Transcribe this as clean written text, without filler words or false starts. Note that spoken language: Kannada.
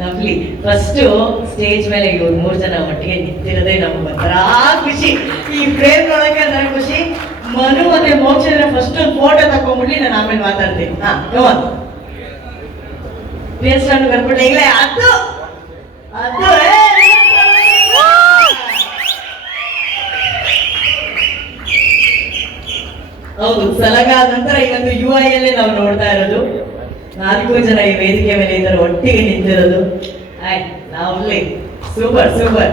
ಲವ್ಲಿ. ಫಸ್ಟ್ ಸ್ಟೇಜ್ ಮೇಲೆ ಇವ್ರು 3 ಜನ ಒಟ್ಟಿಗೆ ನಿಂತಿರೋದೇ ನಮ್ಗೆ ಒಂಥರ ಖುಷಿ. ಈ ಫ್ರೇಮ್ ನೋಡಕ್ಕೆ ಒಂಥರ ಖುಷಿ. ಮನು ಮತ್ತೆ ಮೋಕ್ಷ ಫಸ್ಟ್ ಒಂದು ಫೋಟೋ ತಕೊಂಡ್ಬಿಡ್ಲಿ, ನಾನು ಆಮೇಲೆ ಮಾತಾಡ್ತೀನಿ. ಪ್ಲೇಸ್ ನಾನು ಬರ್ಬಿಟ್ಟೆ ಈಗಲೇ. ಅದು ಅದು ಹೌದು, ಸಲಗ ನಂತರ ಇವತ್ತು UI ಅಲ್ಲೇ ನಾವು ನೋಡ್ತಾ ಇರೋದು 4 ಜನ ಈ ವೇದಿಕೆ ಮೇಲೆ ಇದ್ದಾರೆ ಒಟ್ಟಿಗೆ ನಿಂತಿರೋದು. Lovely, super super.